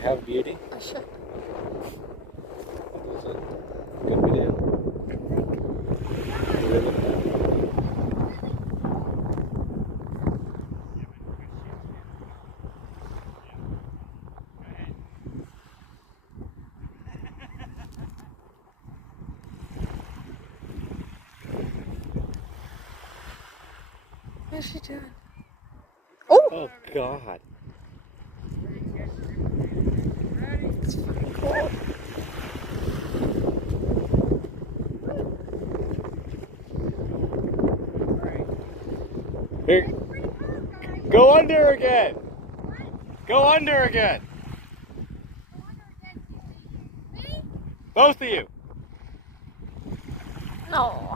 you have beauty? I should. That was a good video. Really? What's she doing? Oh God. It's fucking cool. Here. Go under again. Go under again. Both of you. No.